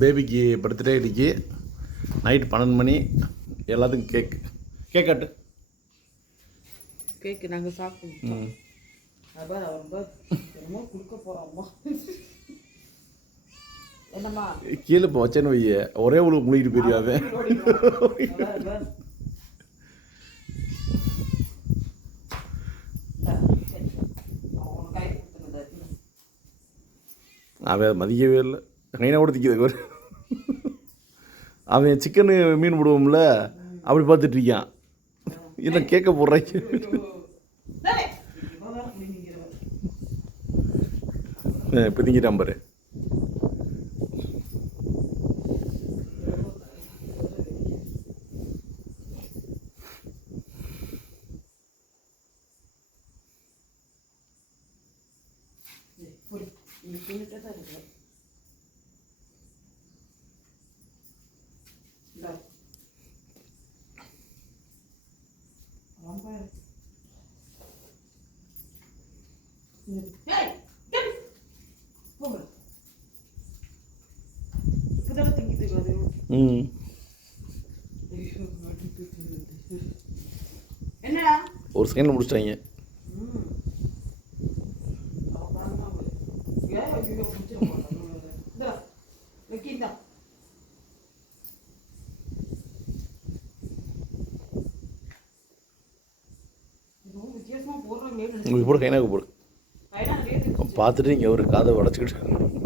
பேபிக்கு பர்த்டே இன்னைக்கு நைட் 12 மணி. எல்லாத்துக்கும் கேக் கட்டு. கேக்கு நாங்கள் சாப்பிட்டோம். அதான் ரொம்ப என்னமோ கொடுக்க போகிறோம்மா. என்னம்மா கீழே இப்போ வச்சேன்னு வைய ஒரே உள்ள முழுகிட்டு போயிருவாங்க. அவன் மதிக்கவே இல்லை. கைனா கூட திக்கிறது. அவன் சிக்கனு மீன் போடுவோம்ல அப்படி பார்த்துட்டு இருக்கான். என்ன கேட்க போடுறாங்க. இப்போ திங்கிட்டான் பாரு. என்னடா ஒரு செகண்ட் முடிச்சிட்டாங்க. உங்களுக்கு போடு கைனாக்கு போடு. பார்த்துட்டு இங்கே ஒரு காதை உடச்சிக்கிட்டு